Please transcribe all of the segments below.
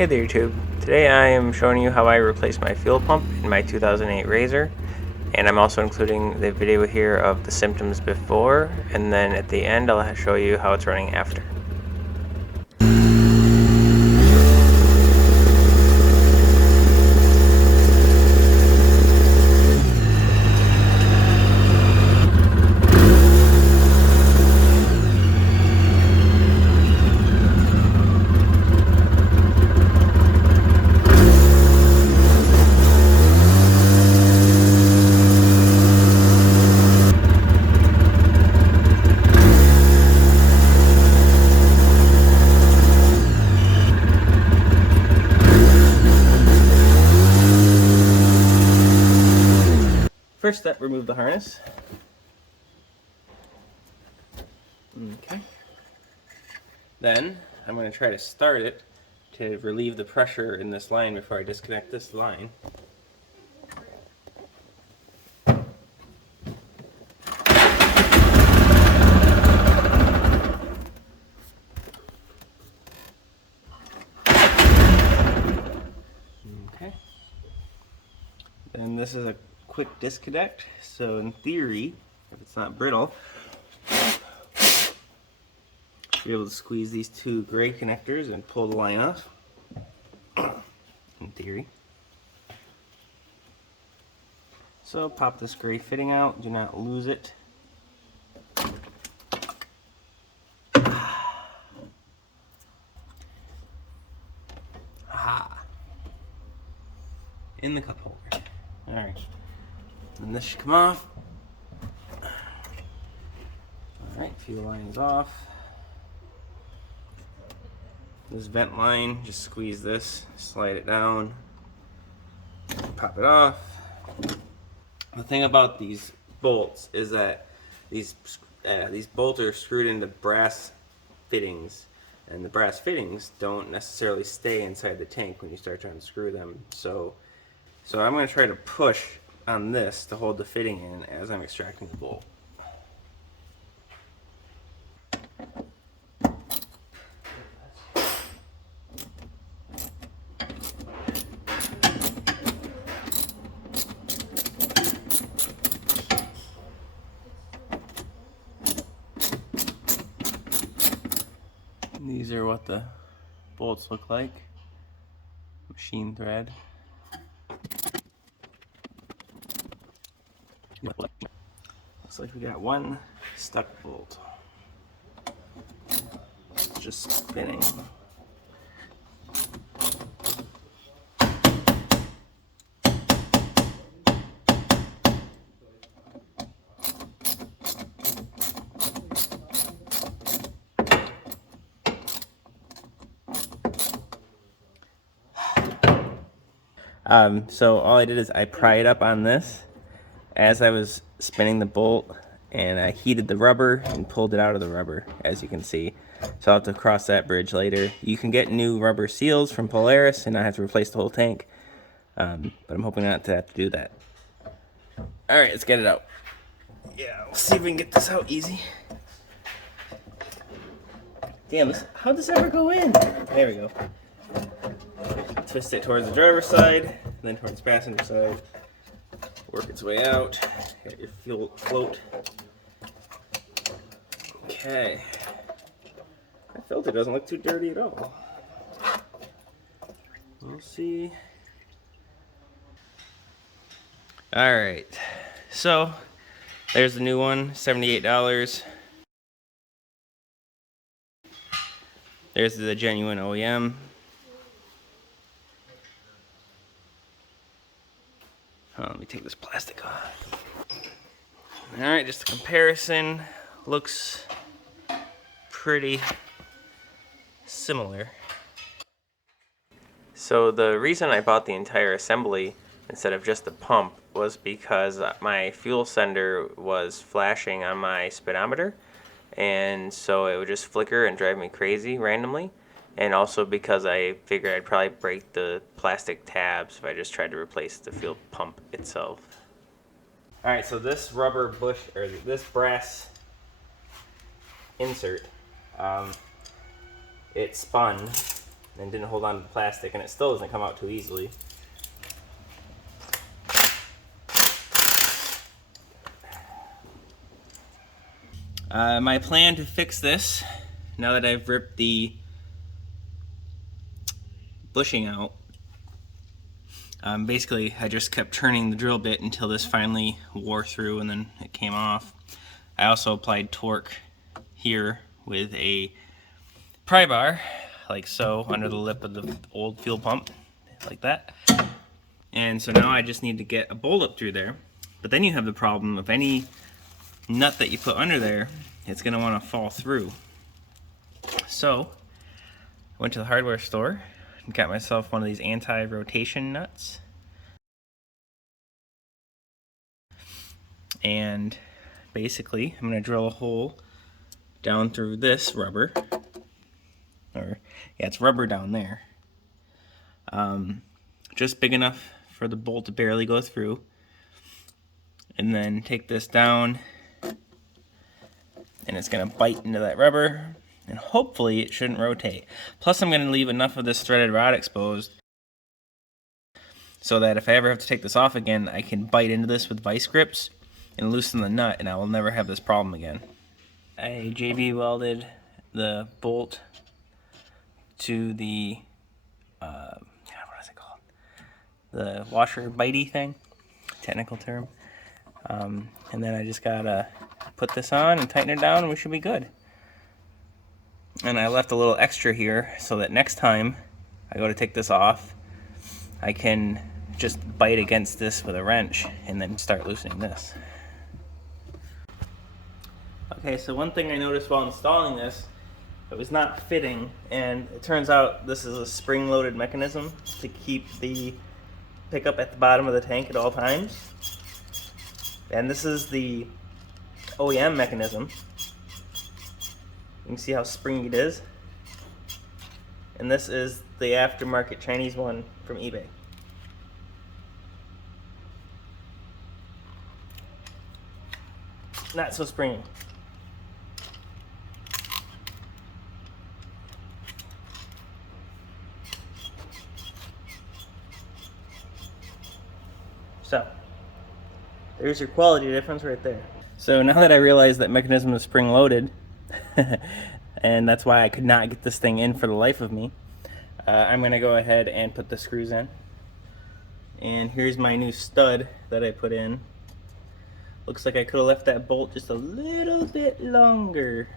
Hey there YouTube. Today I am showing you how I replaced my fuel pump in my 2008 RZR, and I'm also including the video here of the symptoms before, and then at the end I'll show you how it's running after. First step, remove the harness. Okay. Then I'm going to try to start it to relieve the pressure in this line before I disconnect this line. Okay. Then this is a quick disconnect, so in theory, if it's not brittle, you'll be able to squeeze these two gray connectors and pull the line off, in theory. So pop this gray fitting out, do not lose it. Aha! In the cup holder. Alright. And this should come off. Alright, fuel line is off. This vent line, just squeeze this, slide it down, pop it off. The thing about these bolts is that these bolts are screwed into brass fittings, and the brass fittings don't necessarily stay inside the tank when you start trying to screw them. So I'm going to try to push on this to hold the fitting in as I'm extracting the bolt. These are what the bolts look like. Machine thread. Looks like we got one stuck bolt. It's just spinning. So all I did is I pried up on this as I was spinning the bolt, and I heated the rubber and pulled it out of the rubber, as you can see. So I'll have to cross that bridge later. You can get new rubber seals from Polaris and not have to replace the whole tank, but I'm hoping not to have to do that. Alright, let's get it out. Yeah, let's see if we can get this out easy. Damn, how'd this ever go in? There we go. Twist it towards the driver's side, then towards the passenger side. Work its way out. Get your fuel float. Okay. That filter doesn't look too dirty at all. We'll see. Alright. So, there's the new one, $78. There's the genuine OEM. Let me take this plastic off. Alright, just a comparison. Looks pretty similar. So the reason I bought the entire assembly instead of just the pump was because my fuel sender was flashing on my speedometer, and so it would just flicker and drive me crazy randomly. And also because I figured I'd probably break the plastic tabs if I just tried to replace the fuel pump itself. Alright, so this rubber bush, or this brass insert, it spun and didn't hold on to the plastic, and it still doesn't come out too easily. My plan to fix this, now that I've ripped the bushing out, basically I just kept turning the drill bit until this finally wore through and then it came off. I also applied torque here with a pry bar, like so, under the lip of the old fuel pump, like that. And so now I just need to get a bolt up through there. But then you have the problem of any nut that you put under there, it's going to want to fall through. So I went to the hardware store and got myself one of these anti-rotation nuts. And basically I'm going to drill a hole down through this rubber, or yeah, it's rubber down there, just big enough for the bolt to barely go through, and then take this down, and it's going to bite into that rubber, and hopefully it shouldn't rotate. Plus I'm going to leave enough of this threaded rod exposed so that if I ever have to take this off again, I can bite into this with vice grips and loosen the nut, and I will never have this problem again. I JB welded the bolt to the, what is it called? The washer bitey thing, technical term. And then I just gotta put this on and tighten it down and we should be good. And I left a little extra here so that next time I go to take this off, I can just bite against this with a wrench and then start loosening this. Okay, so one thing I noticed while installing this, it was not fitting, and it turns out this is a spring-loaded mechanism to keep the pickup at the bottom of the tank at all times. And this is the OEM mechanism. You can see how springy it is. And this is the aftermarket Chinese one from eBay. Not so springy. So, there's your quality difference right there. So now that I realize that mechanism is spring loaded, and that's why I could not get this thing in for the life of me, I'm gonna go ahead and put the screws in. And here's my new stud that I put in. Looks like I could have left that bolt just a little bit longer,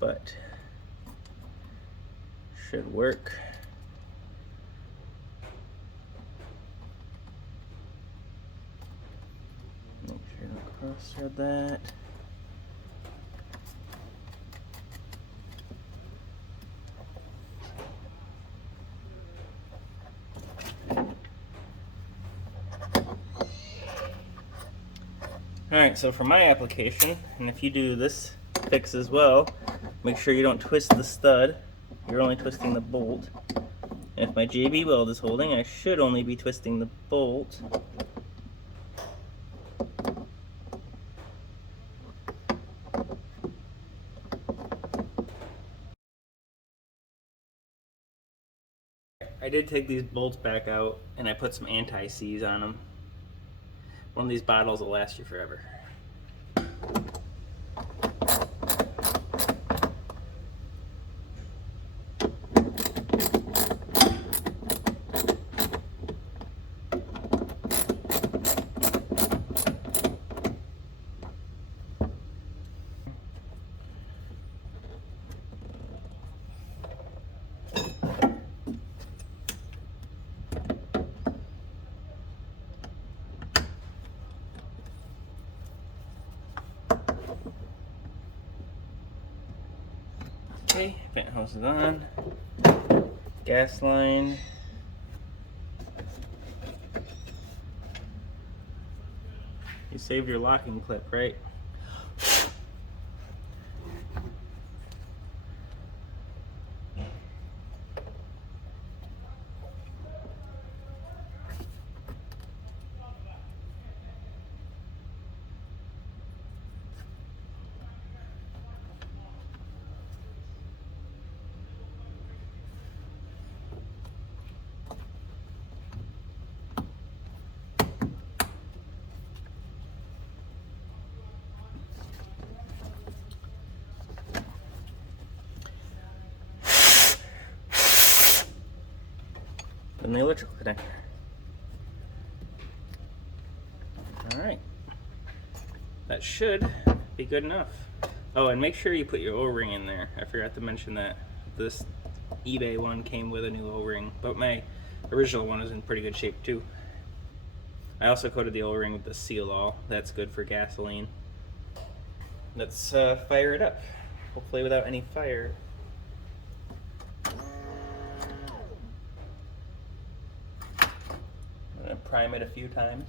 but should work. Make sure to cross-thread that. Alright, so for my application, and if you do this fix as well, make sure you don't twist the stud. You're only twisting the bolt. And if my JB weld is holding, I should only be twisting the bolt. I did take these bolts back out and I put some anti-seize on them. One of these bottles will last you forever. Okay, vent hose is on. Gas line. You saved your locking clip, right? than the electrical connector. Alright. That should be good enough. Oh, and make sure you put your O-ring in there. I forgot to mention that. This eBay one came with a new O-ring, but my original one is in pretty good shape too. I also coated the O-ring with the Seal-All. That's good for gasoline. Let's fire it up. Hopefully without any fire. I'm gonna prime it a few times.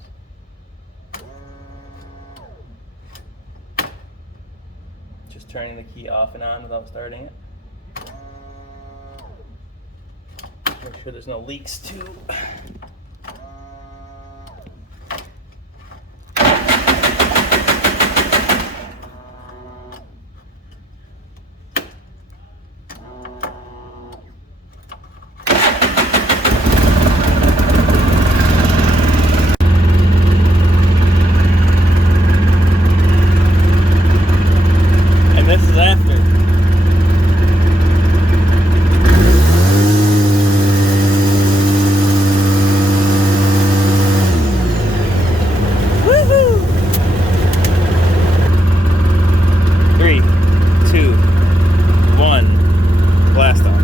Just turning the key off and on without starting it. Make sure there's no leaks too. This is after. Woohoo! 3, 2, 1, blast off.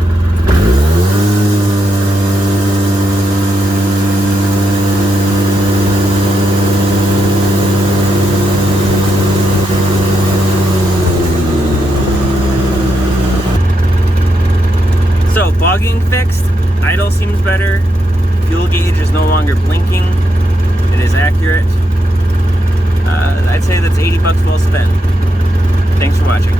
So, bogging fixed, idle seems better, fuel gauge is no longer blinking, it is accurate. I'd say that's $80 well spent. Thanks for watching.